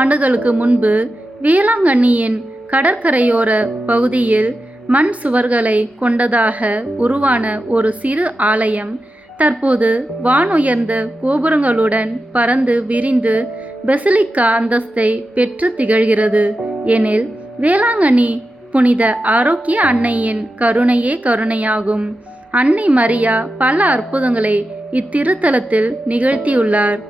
ஆண்டுகளுக்கு முன்பு வேளாங்கண்ணியின் கடற்கரையோர பகுதியில் மண் சுவர்களை கொண்டதாக உருவான ஒரு சிறு ஆலயம் தற்போது வானுயர்ந்த கோபுரங்களுடன் பறந்து விரிந்து பெசிலிக்கா அந்தஸ்தை பெற்று திகழ்கிறது. எனில் வேளாங்கண்ணி புனித ஆரோக்கிய அன்னையின் கருணையே கருணையாகும். அன்னை மரியா பல அற்புதங்களை இத்திருத்தலத்தில் நிகழ்த்தியுள்ளார்.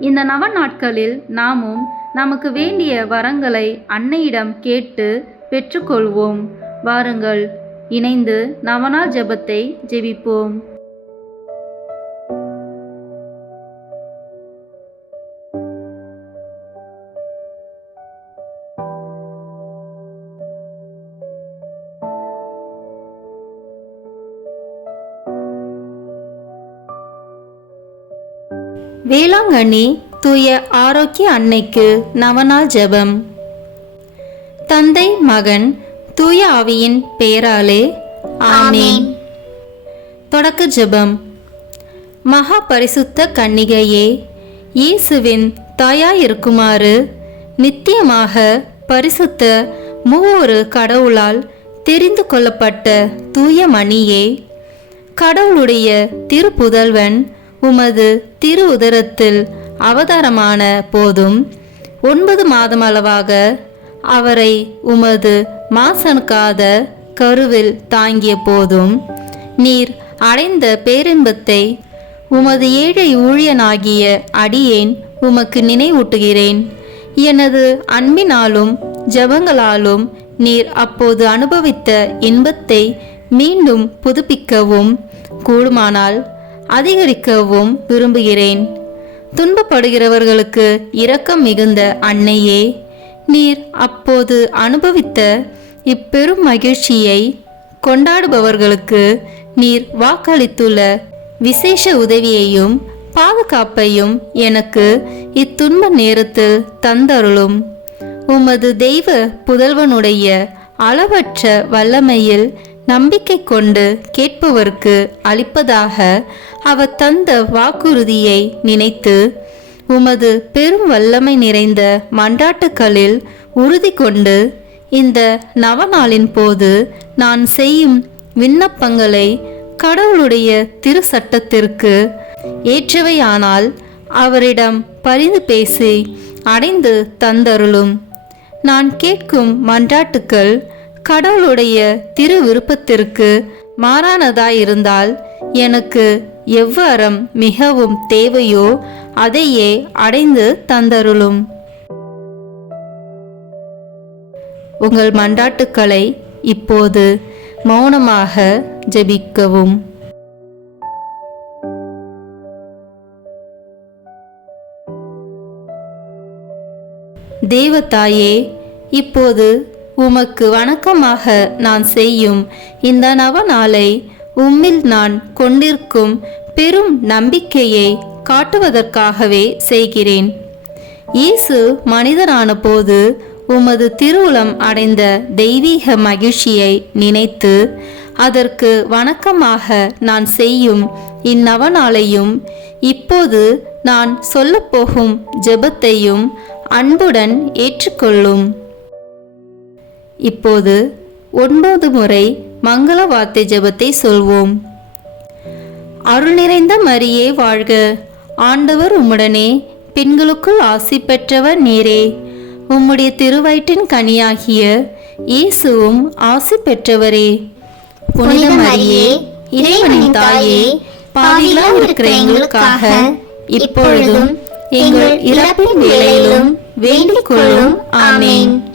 இந்த நவ நாட்களில் நாமும் நமக்கு வேண்டிய வரங்களை அன்னையிடம் கேட்டு பெற்றுக்கொள்வோம். வாருங்கள் இணைந்து நவநாள் ஜெபத்தை ஜெபிப்போம். வேளாங்கண்ணி தூய ஆரோக்கிய அன்னைக்கு நவநாள் ஜெபம். தந்தை மகன் தூய ஆவியின் பெயராலே ஆமென். தொடக்க ஜெபம். மகா பரிசுத்த கன்னிகையே இயேசுவின் தாயாயிருக்குமாறு நித்தியமாக பரிசுத்த மூவொரு கடவுளால் தெரிந்து கொள்ளப்பட்ட தூய மணியே கடவுளுடைய திருப்புதல்வன் உமது திரு உதரத்தில் அவதாரமான போதும். ஒன்பது மாதமளவாக அவரை உமது மாசனுக்காத கருவில் தாங்கிய போதும். நீர் அடைந்த பேரின்பத்தை உமது ஏழை ஊழியனாகிய அடியேன் உமக்கு நினைவூட்டுகிறேன். எனது அன்பினாலும் ஜபங்களாலும் நீர் அப்போது அனுபவித்த இன்பத்தை மீண்டும் புதுப்பிக்கவும் கூடுமானால் அதிகரிக்கவும் விரும்புகிறேன். துன்பப்படுகிறவர்களுக்கு இரக்கம் மிகுந்த அன்னையே நீர் அப்போது அனுபவித்த இப்பெரும் மகிழ்ச்சியை கொண்டாடுபவர்களுக்கு நீர் வாக்களித்துள்ள விசேஷ உதவியையும் பாதுகாப்பையும் எனக்கு இத்துன்ப நேரத்தில் தந்தருளும். உமது தெய்வ புதல்வனுடைய அளவற்ற வல்லமையில் நம்பிக்கை கொண்டு கேட்பவருக்கு அளிப்பதாக அவர் தந்த வாக்குறுதியை நினைத்து உமது பெரும் வல்லமை நிறைந்த மன்றாட்டுக்களில் உறுதி கொண்டு இந்த நவநாளின் போது நான் செய்யும் விண்ணப்பங்களை கடவுளுடைய திரு சட்டத்திற்கு ஏற்றவையானால் அவரிடம் பரிந்து பேசி அடைந்து தந்தருளும். நான் கேட்கும் மன்றாட்டுக்கள் கடவுளுடைய திரு விருப்பத்திற்கு மாறானதாயிருந்தால் எனக்கு எவ்வரம் மிகவும் தேவையோ அதையே அடைந்து தந்தருளும். உங்கள் மன்றாட்டுக்களை இப்போது மௌனமாக ஜெபிக்கவும். தேவதாயே இப்போது உமக்கு வணக்கமாக நான் செய்யும் இந்த நவநாளை உம்மில் நான் கொண்டிருக்கும் பெரும் நம்பிக்கையை காட்டுவதற்காகவே செய்கிறேன். இயேசு மனிதனான போது உமது திருவுளம் அடைந்த தெய்வீக மகிழ்ச்சியை நினைத்து அதற்கு வணக்கமாக நான் செய்யும் இந்நவநாளையும் இப்போது நான் சொல்லப்போகும் ஜெபத்தையும் அன்புடன் ஏற்றுக்கொள்ளும். இப்போது ஒன்பது முறை மங்கள வார்த்தை ஜபத்தை சொல்வோம். அருள் நிறைந்த மரியே வாழ்க. ஆண்டவர் உம்முடனே பெண்களுக்குள் ஆசி பெற்றவர் நீரே. உம்முடைய திருவயிற்றின் கனியாகிய இயேசுவும் ஆசி பெற்றவரே. புனித மரியே இறைவனின் தாயே பாவிகளாய் இருக்கிற எங்களுக்காக இப்பொழுதும் எங்கள் இறப்பின் வேலையிலும் வேண்டிக் கொள்ளும். ஆமேன்.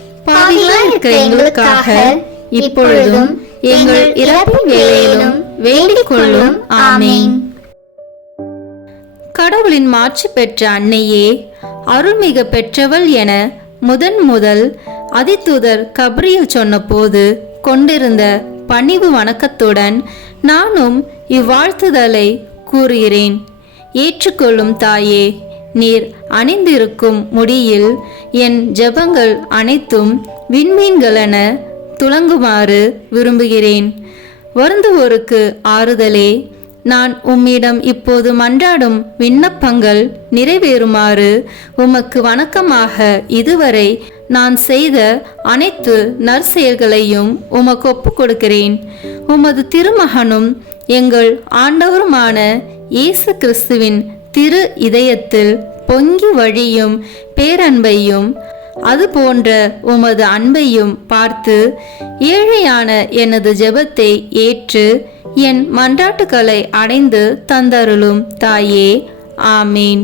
பாவிகளாய் இருக்கிற எங்களுக்காக இப்பொழுதும் எங்கள் இறப்பின் வேளையிலும் வேண்டிக் கொள்ளும் ஆமேன். கடவுளின் மாட்சி பெற்ற அன்னையே அருள்மிக பெற்றவள் என முதன் முதல் அதித்துதர் கபரியில் சொன்னபோது கொண்டிருந்த பணிவு வணக்கத்துடன் நானும் இவ்வாழ்த்துதலை கூறுகிறேன். ஏற்றுக்கொள்ளும் தாயே நீர் அணிந்திருக்கும் முடியில் என் ஜெபங்கள் அனைத்தும் விண்மீன்களென துலங்குமாறு விரும்புகிறேன். வருந்துவோருக்கு ஆறுதலே. நான் உம்மிடம் இப்போது மன்றாடும் விண்ணப்பங்கள் நிறைவேறுமாறு உமக்கு வணக்கமாக இதுவரை நான் செய்த அனைத்து நற்செயல்களையும் உமக்கு ஒப்புக் கொடுக்கிறேன் உமது திருமகனும் எங்கள் ஆண்டவருமான இயேசு கிறிஸ்துவின் திரு இதயத்தில் பொங்கி வழியும் பேரன்பையும் அது போன்ற உமது அன்பையும் பார்த்து ஏழையான எனது ஜெபத்தை ஏற்று என் மன்றாட்டுகளை அடைந்து தந்தருளும் தாயே. ஆமீன்.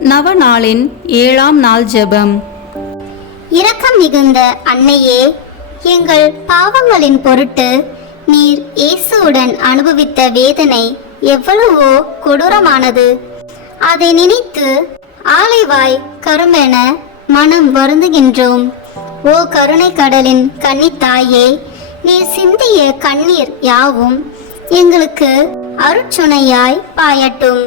நவநாளின் ஏழாம் நாள் ஜெபம். இரக்கம் மிகுந்த அன்னையே எங்கள் பாவங்களின் பொருட்டு நீர் இயேசுவுடன் அனுபவித்த வேதனை எவ்வளவோ கொடூரமானது. அதை நினைத்து ஆலைவாய் கருமென மனம் வருந்துகின்றோம். ஓ கருணை கடலின் கன்னித்தாயே நீ சிந்திய கண்ணீர் யாவும் எங்களுக்கு அருட்சுணையாய் பாயட்டும்.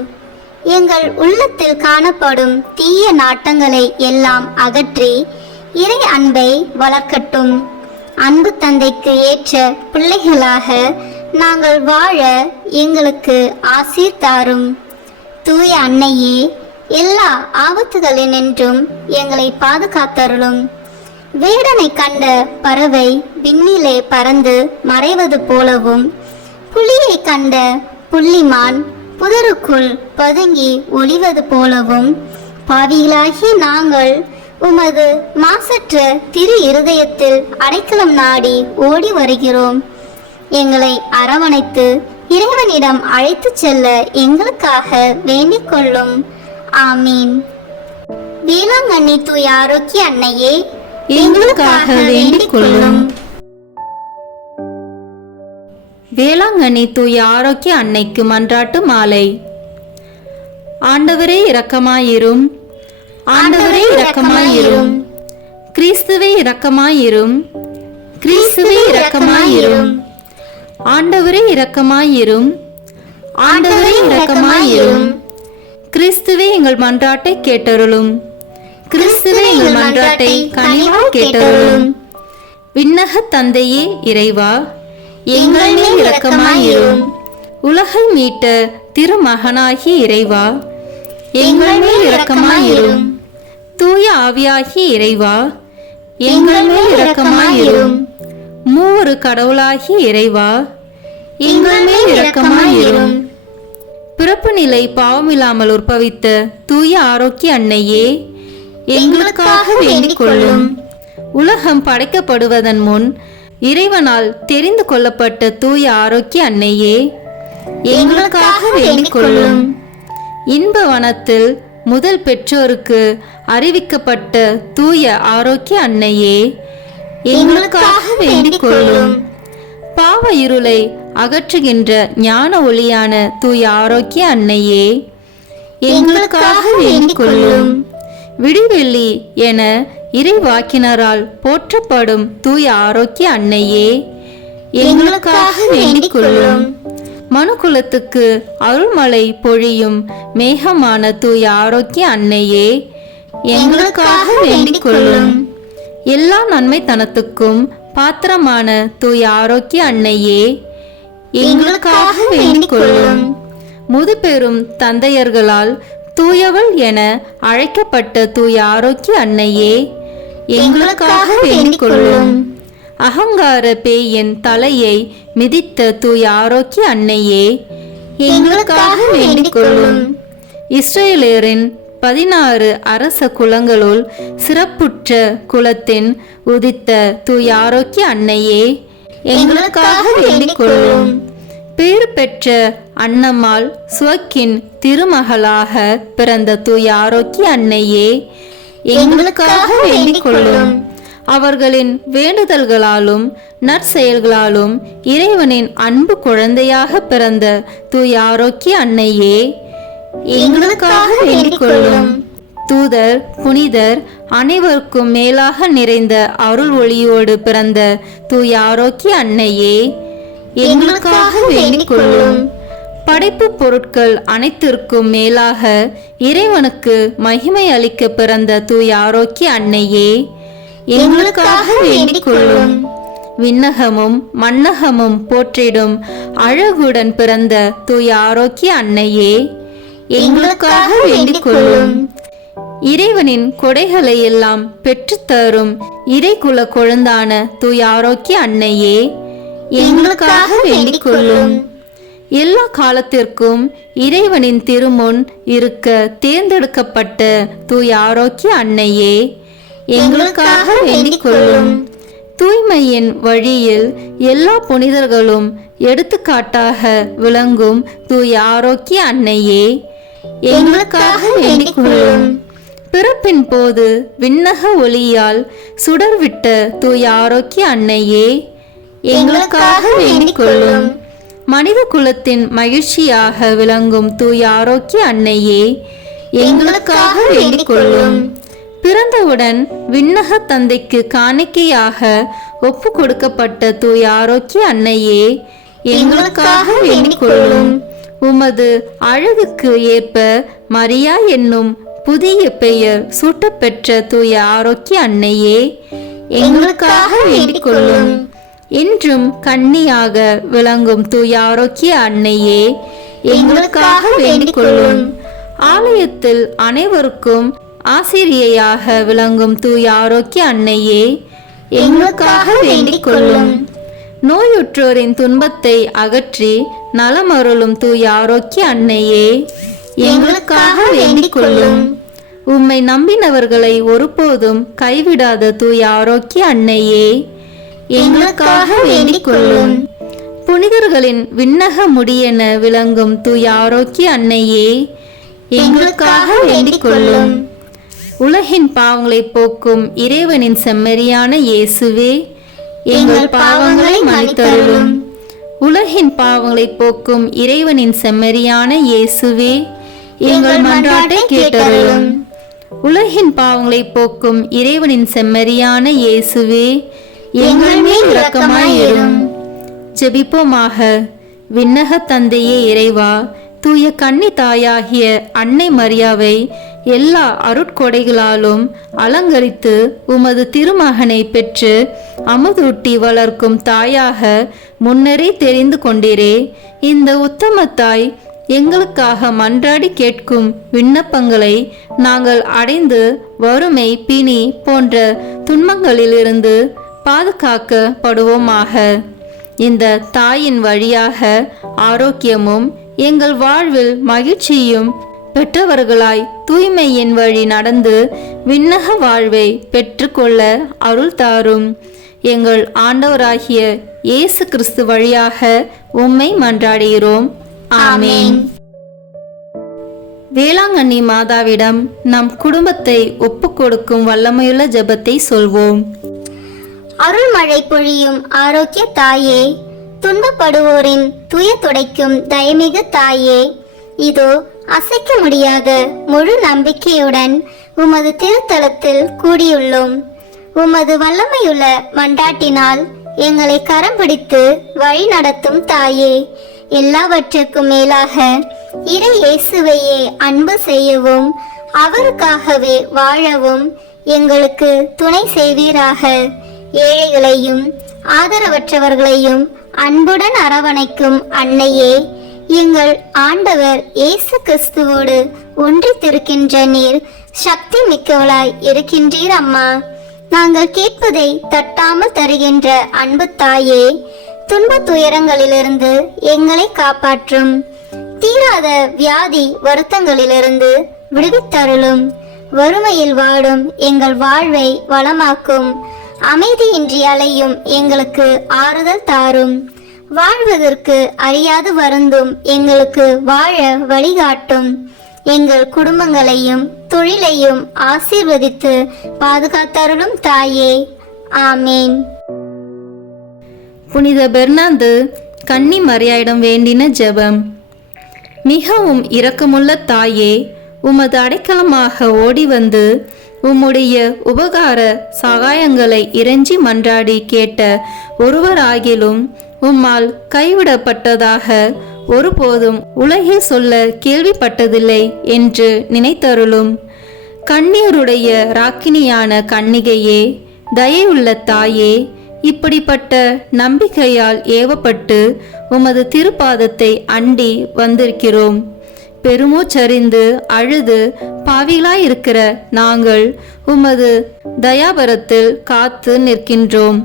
எங்கள் உள்ளத்தில் காணப்படும் தீய நாட்டங்களை எல்லாம் அகற்றி இறை அன்பை வளர்க்கட்டும். அன்பு தந்தைக்கு ஏற்ற பிள்ளைகளாக நாங்கள் வாழ எங்களுக்கு ஆசீர் தாரும். தூய அன்னையே எல்லா ஆபத்துகளினின்றும் எங்களை பாதுகாத்தருளும். வேடனை கண்ட பறவை விண்ணிலே பறந்து மறைவது போலவும் புலியை கண்ட புள்ளிமான் புதருக்குள் பதுங்கி ஒளிவது போலவும் பாவிகளாகி நாங்கள் உமது மாசற்ற திரு இருதயத்தில் அடைக்கலம் நாடி ஓடி வருகிறோம். எங்களை அரவணைத்து இறைவனிடம் அழைத்துச் செல்ல எங்களுக்காக வேண்டிக் கொள்ளும். ஆமீன். வேளாங்கண்ணி தூய ஆரோக்கிய அன்னையே எங்களுக்காக வேண்டிக் கொள்ளும். வேளாங்கண்ணி தூய ஆரோக்கிய அன்னைக்கு மன்றாட்டு மாலை. ஆண்டவரே இரக்கமாயிரும். ஆண்டவரே இரக்கமாயிரும். கிறிஸ்துவே இரக்கமாயிரும். கிறிஸ்துவே இரக்கமாயிரும். ஆண்டவரே இரக்கமாயிரும். ஆண்டவரே இரக்கமாயிரும். கிறிஸ்துவே எங்கள் மன்றாட்டை கேட்டருளும். கிறிஸ்துவே எங்கள் மன்றாட்டை கனிவாய் கேட்டருளும். விண்ணக தந்தையே இறைவா எங்கள் மேல் இரக்கமாயிரும். உலகை மீட்ட திருமகனாகி இறைவா எங்கள் மேல் இரக்கமாயிரும். தூய ஆவியாகி இறைவா எங்கள் மேல் இரக்கமாயிரும். மூவரு கடவுளாகி இறைவா எங்கள் மேல் இரக்கமாயிரும். பிறப்பு நிலை பாவமில்லாமல் உற்பவித்த தூய ஆரோக்கிய அன்னையே எங்களுக்காக வேண்டிக் கொள்ளும் உலகம் படைக்கப்படுவதன் முன் இறைவனால் தெரிந்து கொள்ளப்பட்ட தூய ஆரோக்கிய அன்னையே எங்களுக்காக வேண்டிக் கொள்ளும் இன்ப வனத்தில் முதல் பெற்றோருக்கு அறிவிக்கப்பட்ட தூய ஆரோக்கிய அன்னையே எங்களுக்காக வேண்டிக் கொள்ளும் பாவ இருளை அகற்றுகின்ற ஞான ஒளியான தூய ஆரோக்கிய அன்னையே எங்களுக்காக வேண்டிக் கொள்ளும் விடிவெள்ளி என இறைவாக்கினரால் போற்றப்படும் தூய ஆரோக்கிய அன்னையே எங்களுக்காக வேண்டிக் கொள்ளும் மனுக்குலத்துக்கு அருள்மழை பொழியும் மேகமான தூய ஆரோக்கிய அன்னையே எங்களுக்காக வேண்டிக் கொள்ளும் எல்லா நன்மைத்தனத்துக்கும் பாத்திரமான தூய ஆரோக்கிய அன்னையே எங்களுக்காக வேண்டிக் கொள்ளும் முதுபெரும் தந்தையர்களால் தூயவள் என அழைக்கப்பட்ட தூய ஆரோக்கிய அன்னையே எங்களுக்காக வேண்டிக் கொள்ளும் அகங்கார பேயின் தலையை மிதித்த தூய ஆரோக்கிய அன்னையே எங்களுக்காக வேண்டிக் கொள்ளும் இஸ்ரேலரின் பதினாறு அரச குலங்களுள் சிறப்புற்ற குலத்தின் உதித்த தூய ஆரோக்கிய அன்னையே எங்களுக்காக வேண்டிக் கொள்ளும் பேறு பெற்ற அன்னம்மாள் சுவக்கின் திருமகளாக பிறந்த தூய ஆரோக்கிய அன்னையே எங்களுக்காக வேண்டிக் கொள்ளும் அவர்களின் வேண்டுதல்களாலும் நற்செயல்களாலும் இறைவனின் அன்பு குழந்தையாக பிறந்த தூய ஆரோக்கிய அன்னையே எங்களுக்காக வேண்டிக் கொள்ளும் தூதர் புனிதர் அனைவருக்கும் மேலாக நிறைந்த அருள் ஒளியோடு பிறந்த தூய ஆரோக்கிய அன்னையே எங்களுக்காக வேண்டிக் கொள்ளும் படைப்பு பொருட்கள் அனைத்திற்கும் மேலாக இறைவனுக்கு மகிமை அளிக்க பிறந்த தூய ஆரோக்கிய அன்னையே எங்களுக்காக வேண்டிக் கொள்ளும் விண்ணகமும் மன்னகமும் போற்றிடும் அழகுடன் பிறந்த தூய ஆரோக்கிய அன்னையே எங்களுக்காக வேண்டிக் கொள்ளும் இறைவனின் கொடைகளை எல்லாம் பெற்றுத்தரும் இறைக்குல கொழுந்தான தூய் ஆரோக்கிய அன்னையே எங்களுக்காக வேண்டிக் கொள்ளும் எல்லா காலத்திற்கும் இறைவனின் திருமுன் இருக்க தேர்ந்தெடுக்கப்பட்ட தூய் ஆரோக்கிய அன்னையே எங்களுக்காக வேண்டிக் கொள்ளும் தூய்மையின் வழியில் எல்லா புனிதர்களும் எடுத்துக்காட்டாக விளங்கும் தூய் ஆரோக்கிய அன்னையே எங்களுக்காக வேண்டிக் கொள்ளும் பிறப்பின் போது விண்ணக ஒளியால் சுடர்விட்ட தூய ஆரோக்கிய அன்னையே எங்களுக்காக வேண்டிக் கொள்ளும் மனித குலத்தின் மகிழ்ச்சியாக விளங்கும் தூய ஆரோக்கிய அன்னையே எங்களுக்காக வேண்டிக் கொள்ளும் பிறந்தவுடன் விண்ணக தந்தைக்கு காணிக்கையாக ஒப்பு கொடுக்கப்பட்ட தூய ஆரோக்கிய அன்னையே எங்களுக்காக வேண்டிக் கொள்ளும் உமது அழகுக்கு ஏற்ப மரியா என்னும் புதிய பெயர் சூட்டப்பெற்ற தூய ஆரோக்கிய அன்னையே எங்களுக்காக வேண்டிக்கொள்ளும் என்றும் கன்னியாக விளங்கும் தூய ஆரோக்கிய அன்னையே எங்களுக்காக வேண்டிக்கொள்ளும் ஆலயத்தில் அனைவருக்கும் ஆசிரியையாக விளங்கும் தூய ஆரோக்கிய அன்னையே எங்களுக்காக வேண்டிக்கொள்ளும் நோயுற்றோரின் துன்பத்தை அகற்றி நலமருளும் தூய ஆரோக்கிய அன்னையே எங்களுக்காக வேண்டிக் கொள்ளும் உம்மை நம்பினவர்களை ஒருபோதும் கைவிடாத தூய ஆரோக்கிய அன்னையே எங்களுக்காக வேண்டிக் கொள்ளும் புனிதர்களின் விண்ணக முடியென விளங்கும் தூய ஆரோக்கிய அன்னையே எங்களுக்காக வேண்டிக் கொள்ளும் உலகின் பாவங்களை போக்கும் இறைவனின் செம்மறியான இயேசுவே எங்கள் பாவங்களை மன்னித்தருளும். உலகின் பாவங்களை போக்கும் இறைவனின் செம்மறியான இயேசுவே எங்கள் மன்றாட்டை கேட்டருளும். உலகின் பாவங்களை போக்கும் இறைவனின் செம்மறியான இயேசுவே எங்கள் மேல் இரக்கமாயிரும். ஜெபிப்போமாக. விண்ணக தந்தையே இறைவா தூய கன்னி தாயாகிய அன்னை மரியாவை எல்லா அருட்கொடைகளாலும் அலங்கரித்து உமது திருமகனை பெற்று அமுதூட்டி வளர்க்கும் தாயாக முன்னரே தெரிந்து கொண்டீரே. இந்த உத்தம தாய் எங்களுக்காக மன்றாடி கேட்கும் விண்ணப்பங்களை நாங்கள் அடைந்து வறுமை பிணி போன்ற துன்பங்களிலிருந்து பாதுகாக்கப்படுவோமாக. இந்த தாயின் வழியாக ஆரோக்கியமும் எங்கள் வாழ்வில் மகிழ்ச்சியும் பெற்றவர்களாய் தூய்மையின் வழி நடந்து விண்ணக வாழ்வை பெற்றுக்கொள்ள அருள் தாரும். எங்கள் ஆண்டவராகிய இயேசு கிறிஸ்து வழியாக உம்மை மன்றாடுகிறோம். ஆமேன். வேளாங்கண்ணி மாதாவிடம் நம் குடும்பத்தை ஒப்புக்கொடுக்கும் வல்லமையுள்ள ஜெபத்தை சொல்வோம். அருள்மழை பொழியும் ஆரோக்கிய தாயே துன்பப்படுவோரின் துய துடைக்கும் தயமிகு தாயே இதோ அசைக்க முடியாத முழு நம்பிக்கையுடன் உமது திருத்தலத்தில் கூடியுள்ளோம். உமது வல்லமையுள்ள மண்டாட்டினால் எங்களை கரம் பிடித்து வழி நடத்தும் தாயே எல்லாவற்றுக்கும் மேலாக இறை இயேசுவையே அன்பு செய்யவும் அவருக்காகவே வாழவும் எங்களுக்கு துணை செய்வீராக. ஏழைகளையும் ஆதரவற்றவர்களையும் அன்புடன் அரவணைக்கும் அன்னையே எங்கள் ஆண்டவர் இயேசு கிறிஸ்துவோடு ஒன்றித்திருக்கின்ற நீர் சக்தி மிக்கவளாய் இருக்கின்றீர் அம்மா. நாங்கள் கேட்பதை தட்டாமல் தருகின்ற அன்பு தாயே துன்ப துயரங்களிலிருந்து எங்களை காப்பாற்றும். தீராத வியாதி வருத்தங்களிலிருந்து விடுவித்தருளும். வறுமையில் வாடும் எங்கள் வாழ்வை வளமாக்கும். அமைதியின்றி அலையும் எங்களுக்கு ஆறுதல் தாரும். வாழ்வதற்கு அறியாது வருந்தும். எங்களுக்கு வாழ வழிகாட்டும். எங்கள் குடும்பங்களையும் தொழிலையும் ஆசீர்வதித்து பாதுகாத்தருளும் தாயே. ஆமேன். புனித பெர்னாந்து கன்னி மரியாயிடம் வேண்டின ஜெபம். மிகவும் இரக்கமுள்ள தாயே உமது அடைக்கலமாக ஓடி வந்து உம்முடைய உபகார சகாயங்களை இறைஞ்சி மன்றாடி கேட்ட ஒருவராகிலும் உம்மால் கைவிடப்பட்டதாக ஒருபோதும் உலகில் சொல்ல கேள்விப்பட்டதில்லை என்று நினைத்தருளும். கண்ணீருடைய ராக்கினியான கன்னிகையே தயவுள்ள தாயே இப்படிப்பட்ட நம்பிக்கையால் ஏவப்பட்டு உமது திருப்பாதத்தை அண்டி வந்திருக்கிறோம். பெருமூச்சரிந்து அழுது பாவிகளாயிருக்கிற நாங்கள் உமது தயாபரத்தில் காத்து நிற்கின்றோம்.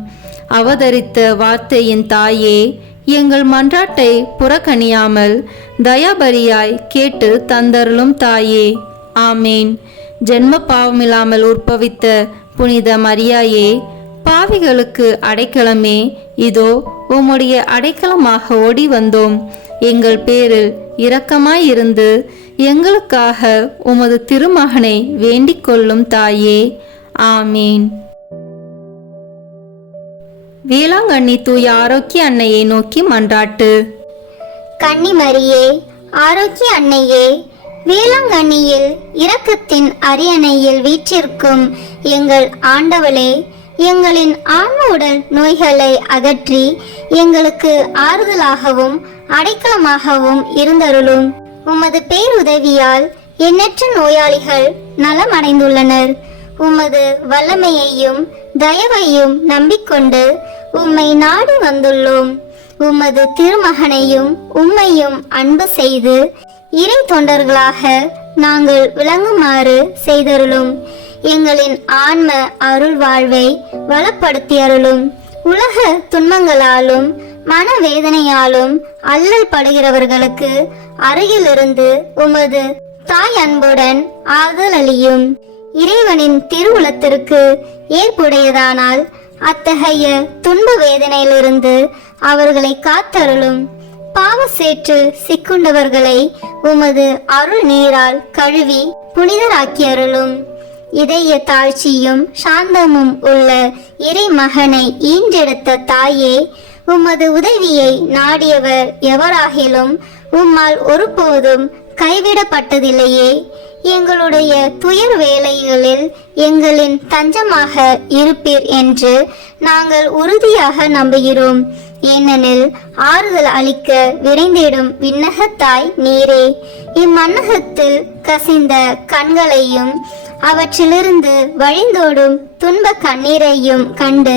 அவதரித்த வார்த்தையின் தாயே எங்கள் மன்றாட்டை புறக்கணியாமல் தயாபரியாய் கேட்டு தந்தருளும் தாயே. ஆமேன். ஜென்ம பாவமில்லாமல் உற்பவித்த புனித மரியாயே பாவிகளுக்கு அடைக்கலமே. இதோ உம்முடைய அடைக்கலமாக ஓடி வந்தோம். எங்கள் பேரில் இரக்கமாயிருந்து எங்களுக்காக உமது திருமகனை வேண்டிக் கொள்ளும் தாயே. ஆமீன். வேளாங்கண்ணி தூய ஆரோக்கிய அன்னையை நோக்கி மன்றாட்டு. கன்னிமரியே ஆரோக்கிய அன்னையே வேளாங்கண்ணியில் இரக்கத்தின் அரியணையில் வீற்றிருக்கும் எங்கள் ஆண்டவளே எங்களின் ஆன்ம உடல் நோய்களை அகற்றி எங்களுக்கு ஆறுதலாகவும் அடைக்கலமாகவும் இருந்தருளும். உமது பேருதவியால் எண்ணற்ற நோயாளிகள் நலமடைந்துள்ளனர். உமது வல்லமையையும் தயவையும் நம்பிக்கொண்டு உம்மை நாடி வந்துள்ளோம். உமது திருமகனையும் உம்மையும் அன்பு செய்து இறை தொண்டர்களாக நாங்கள் விளங்குமாறு செய்தருளும். எங்களின் ஆன்ம அருள் வாழ்வை வளப்படுத்தி அருளும் உலக துன்பங்களாலும் மனவேதனையாலும் அல்லல் படுகிறவர்களுக்கு அருகிலிருந்து உமது தாய் அன்புடன் ஆதலளியும் இறைவனின் திருவுளத்திற்கு ஏற்புடையதானால் அத்தகைய துன்ப வேதனையிலிருந்து அவர்களை காத்தருளும். பாவ சேற்று சிக்குண்டவர்களை உமது அருள் நீரால் கழுவி புனிதராக்கி அருளும் இதய தாழ்ச்சியும் சாந்தமும் உள்ள இறை மகனை ஈன்றெடுத்த தாயே உமது உதவியை நாடியவர் எவராகிலும் உம்மால் ஒருபோதும் கைவிடப்பட்டதில்லையே. எங்களுடைய துயர் வேலைகளில் எங்களின் தஞ்சமாக இருப்பீர் என்று நாங்கள் உறுதியாக நம்புகிறோம். ஏனெனில் ஆறுதல் அளிக்க விரைந்திடும் விண்ணகத்தாய் நீரே. இம்மண்ணகத்தில் கசிந்த கண்களையும் அவற்றிலிருந்து வழிந்தோடும் துன்ப கண்ணீரையும் கண்டு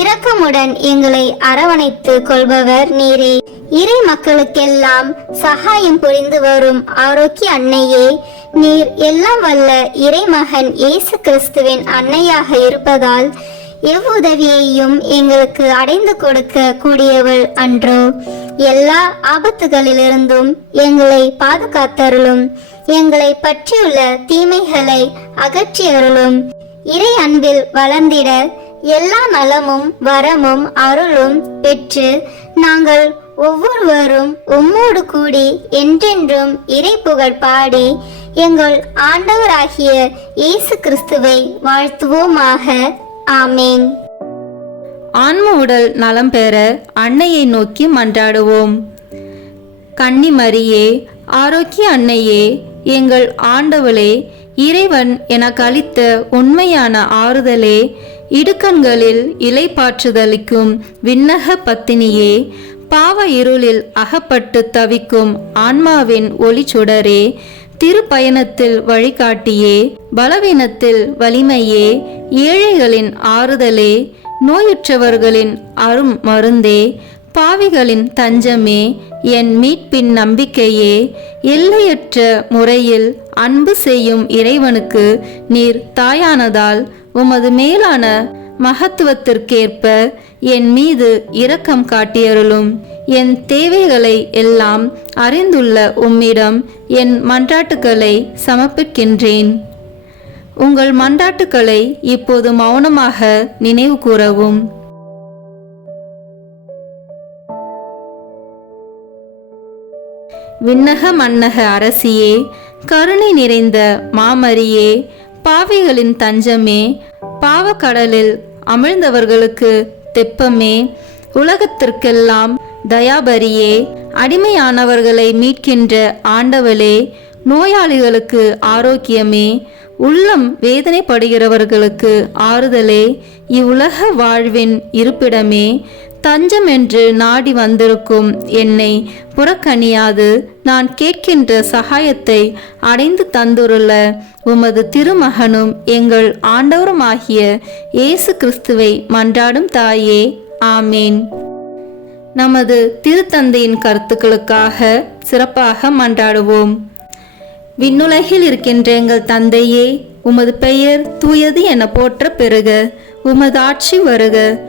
இரக்கமுடன் எங்களை அரவணைத்து கொள்பவர் நீரே. இறை மக்களுக்கெல்லாம் சகாயம் புரிந்து வரும் ஆரோக்கிய அன்னையே நீர் எல்லாம் வல்ல இறைமகன் இயேசு கிறிஸ்துவின் அன்னையாக இருப்பதால் எவ்வுதவியையும் எங்களுக்கு அடைந்து கொடுக்க கூடியவள் அன்றோ. எல்லா ஆபத்துகளிலிருந்தும் எங்களை பாதுகாத்தருளும். எங்களை பற்றியுள்ள தீமைகளை அகற்றியருளும். இறை அன்பில் வளர்ந்திட எல்லா நலமும் வரமும் அருளும் பெற்று நாங்கள் ஒவ்வொருவரும் உம்மோடு கூடி என்றென்றும் இறை புகழ் பாடி எங்கள் ஆண்டவராகிய இயேசு கிறிஸ்துவை வாழ்த்துவோமாக. ஆமேன். ஆன்ம உடல் நலம் பெற அன்னையை நோக்கி மன்றாடுவோம். கன்னிமரியே ஆரோக்கிய அன்னையே எங்கள் ஆண்டவளே இறைவன் எனக்கு அளித்த உண்மையான ஆறுதலே இடுக்கண்களில் இலை பாற்றுதலிக்கும் விண்ணக பத்தினியே பாவ இருளில் அகப்பட்டு தவிக்கும் ஆன்மாவின் ஒளிச்சுடரே திருப்பயணத்தில் வழிகாட்டியே பலவீனத்தில் வலிமையே ஏழைகளின் ஆறுதலே நோயுற்றவர்களின் அரும் மருந்தே பாவிகளின் தஞ்சமே என் மீட்பின் நம்பிக்கையே எல்லையற்ற முறையில் அன்பு செய்யும் இறைவனுக்கு நீர் தாயானதால் உமது மேலான மகத்துவத்திற்கேற்ப என் மீது இரக்கம் காட்டியருளும். என் தேவைகளை எல்லாம் அறிந்துள்ள உம்மிடம் என் மன்றாட்டுக்களை சமர்ப்பிக்கின்றேன். உங்கள் மன்றாட்டுக்களை இப்போது மௌனமாக நினைவு கூறவும். விண்ணக மன்னக அரசியே கருணை நிறைந்த மாமரியே பாவிகளின் தஞ்சமே பாவக்கடலில் அமிழ்ந்தவர்களுக்கு தெப்பமே உலகத்திற்கெல்லாம் தயாபரியே அடிமையானவர்களை மீட்கின்ற ஆண்டவளே நோயாளிகளுக்கு ஆரோக்கியமே உள்ளம் வேதனைப்படுகிறவர்களுக்கு ஆறுதலே இவ்வுலக வாழ்வின் இருப்பிடமே தஞ்சம் என்று நாடி வந்திருக்கும் என்னை புறக்கணியாது. நான் கேட்கின்ற சகாயத்தை அடைந்து தந்துருள்ள உமது திருமகனும் எங்கள் ஆண்டவருமாகிய இயேசு கிறிஸ்துவை மன்றாடும் தாயே. ஆமேன். நமது திருத்தந்தையின் கருத்துக்களுக்காக சிறப்பாக மன்றாடுவோம். விண்ணுலகில் இருக்கின்ற எங்கள் தந்தையே உமது பெயர் தூயது என போற்ற பெறுக உமது ஆட்சி வருக